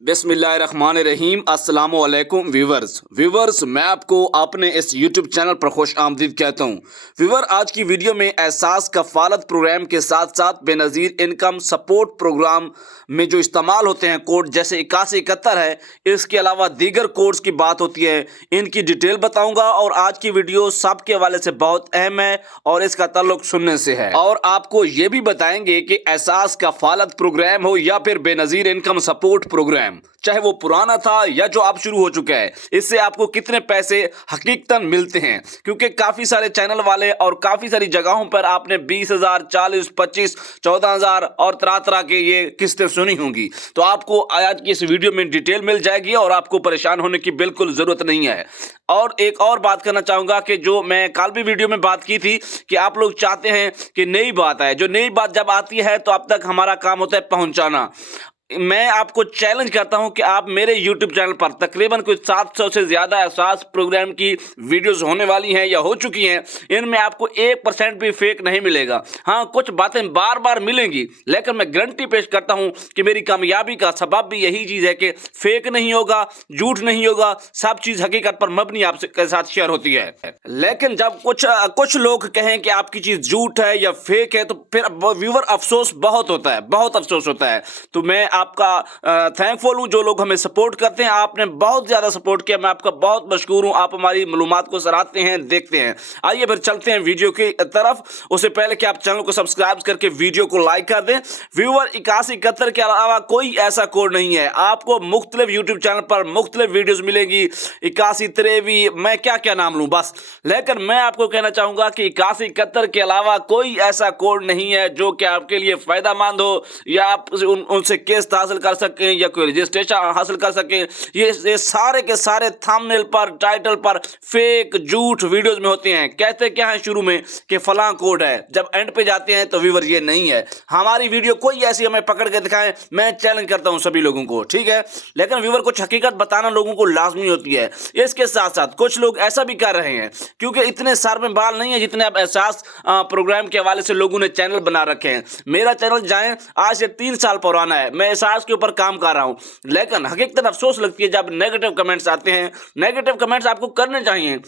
बिस्मिल्लाहिर्रहमानिर्रहीम। अस्सलाम वालेकुम व्यूवर्स, मैं आपको अपने इस यूट्यूब चैनल पर खुश आमदीद कहता हूँ। व्यूवर, आज की वीडियो में एहसास कफालत प्रोग्राम के साथ साथ बेनज़ीर इनकम सपोर्ट प्रोग्राम में जो इस्तेमाल होते हैं कोड, जैसे 8171 है, इसके अलावा दीगर कोड्स की बात होती है, इनकी डिटेल बताऊंगा। और आज की वीडियो सब के हवाले से बहुत अहम है और इसका ताल्लुक सुनने से है। और आपको ये भी बताएंगे कि एहसास कफालत प्रोग्राम हो या फिर बेनज़ीर इनकम सपोर्ट प्रोग्राम, चाहे वो पुराना था या जो अब शुरू हो चुका है, इससे आपको कितने पैसे हकीकतन मिलते हैं। क्योंकि काफ़ी सारे चैनल वाले और काफ़ी सारी जगहों पर आपने 20,000, 40, 25, 14,000 और तरह तरह के ये किस्तें सुनी होंगी। तो आपको आज की इस वीडियो में डिटेल मिल जाएगी और आपको परेशान होने की बिल्कुल ज़रूरत नहीं है। और एक और बात करना चाहूँगा कि जो मैं कल भी वीडियो में बात की थी कि आप लोग चाहते हैं कि नई बात आए, जो नई बात जब आती है तो अब तक हमारा काम होता है पहुँचाना। मैं आपको चैलेंज करता हूं कि आप मेरे YouTube चैनल पर तकरीबन कुछ 700 से ज़्यादा एहसास प्रोग्राम की वीडियोस होने वाली हैं या हो चुकी हैं। इनमें आपको 1% भी फेक नहीं मिलेगा। हाँ, कुछ बातें बार बार मिलेंगी, लेकिन मैं गारंटी पेश करता हूं कि मेरी कामयाबी का सबब भी यही चीज़ है कि फेक नहीं होगा, झूठ नहीं होगा, सब चीज़ हकीकत पर मबनी आपसे के साथ शेयर होती है। लेकिन जब कुछ लोग कहें कि आपकी चीज़ झूठ है या फेक है, तो फिर व्यूवर अफसोस बहुत होता है, बहुत अफसोस होता है। तो मैं आपका थैंकफुल हूं जो लोग हमें सपोर्ट करते हैं। आपने बहुत ज़्यादा सपोर्ट किया, मैं आपका बहुत मशकूर हूं। आप हमारी मालूमात को सराहते हैं, देखते हैं। आइए फिर चलते हैं वीडियो की तरफ। उससे पहले कि आप चैनल को सब्सक्राइब करके वीडियो को लाइक कर दें। व्यूवर, 8171 के अलावा कोई ऐसा कोड नहीं है। आपको मुख्तलिफ यूट्यूब चैनल पर मुख्तलिफ वीडियोज़ मिलेंगी, 81, 83, मैं क्या क्या नाम लूँ बस। लेकिन मैं आपको कहना चाहूँगा कि 8171 के अलावा कोई ऐसा कोड नहीं है जो कि आपके लिए फ़ायदेमंद हो या आप उनसे केस हासिल कर सकें या कोई रजिस्ट्रेशन हासिल कर सकें। ये सारे के सारे थंबनेल पर, टाइटल पर फेक झूठ वीडियोस में होते हैं। कहते क्या है शुरू में कि फलां कोड है, जब एंड पे जाते हैं तो व्यूवर ये नहीं है। हमारी वीडियो कोई ऐसी हमें पकड़ के दिखाएं, मैं चैलेंज करता हूं सभी लोगों को, ठीक है। लेकिन व्यूवर, कुछ हकीकत बताना लोगों को लाजमी होती है। इसके साथ साथ कुछ लोग ऐसा भी कर रहे हैं, क्योंकि इतने सर में बाल नहीं है जितने अब एहसास प्रोग्राम के हवाले से लोगों ने चैनल बना रखे हैं। मेरा चैनल जाएं आज से 3 साल पुराना है, मैं एहसास के ऊपर काम कर रहा हूं। लेकिन हकीकत अफसोस लगती है जब नेगेटिव कमेंट्स आते हैं। नेगेटिव कमेंट्स आपको करने चाहिए।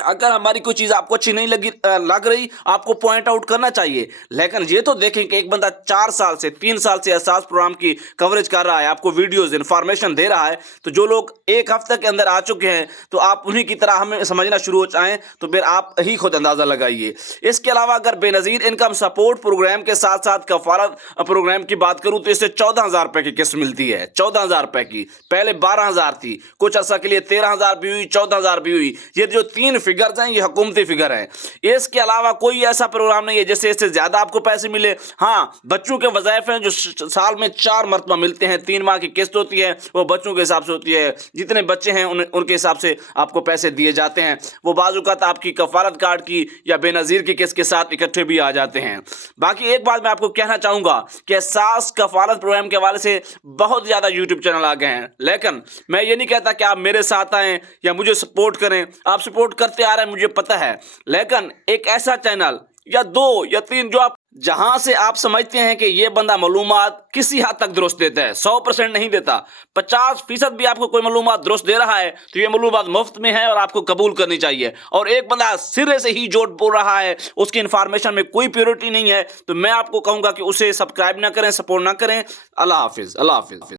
अगर हमारी कोई चीज़ आपको अच्छी नहीं लग रही, आपको पॉइंट आउट करना चाहिए। लेकिन ये तो देखें कि एक बंदा 4 साल से 3 साल से एहसास प्रोग्राम की कवरेज कर रहा है, आपको वीडियोस इन्फॉर्मेशन दे रहा है। तो जो लोग 1 हफ्ते के अंदर आ चुके हैं, तो आप उन्हीं की तरह हमें समझना शुरू हो जाएं, तो फिर आप ही खुद अंदाज़ा लगाइए। इसके अलावा अगर बेनज़ीर इनकम सपोर्ट प्रोग्राम के साथ साथ कफालत प्रोग्राम की बात करूँ तो इससे 14,000 रुपये की किस्त मिलती है। 14,000 रुपये की, पहले 12,000 थी, कुछ अर्सा के लिए 13,000 भी हुई, 14,000 भी हुई। ये जो 3 फिगर्स हैं ये हुकूमती फिगर हैं। इसके अलावा कोई ऐसा प्रोग्राम नहीं है जिससे इससे ज्यादा आपको पैसे मिले। हाँ, बच्चों के वज़ाइफ हैं जो साल में 4 मरतबा मिलते हैं, 3 माह की किस्त होती है, वो बच्चों के हिसाब से होती है। जितने बच्चे हैं उनके हिसाब से आपको पैसे दिए जाते हैं। वो बाज़-औक़ात आपकी कफालत कार्ड की या बेनज़ीर की किस्त के साथ इकट्ठे भी आ जाते हैं। बाकी एक बात मैं आपको कहना चाहूँगा कि एहसास कफालत प्रोग्राम के हवाले से बहुत ज़्यादा यूट्यूब चैनल आ गए हैं। लेकिन मैं ये नहीं कहता कि आप मेरे साथ आएँ या मुझे सपोर्ट करें। आप सपोर्ट करते आ रहे हैं, मुझे पता है। लेकिन एक ऐसा चैनल या 2 या 3 जो आप जहां से आप समझते हैं कि ये बंदा मालूमात किसी हद तक दुरुस्त देता है, 100% नहीं देता, 50% भी आपको कोई मालूमात दुरुस्त दे रहा है, तो ये मालूमात मुफ्त में है और आपको कबूल करनी चाहिए। और एक बंदा सिरे से ही झूठ बोल रहा है, उसकी इन्फॉर्मेशन में कोई प्योरिटी नहीं है, तो मैं आपको कहूंगा कि उसे सब्सक्राइब ना करें, सपोर्ट ना करें। अल्लाह हाफिज, अल्लाह हाफिज।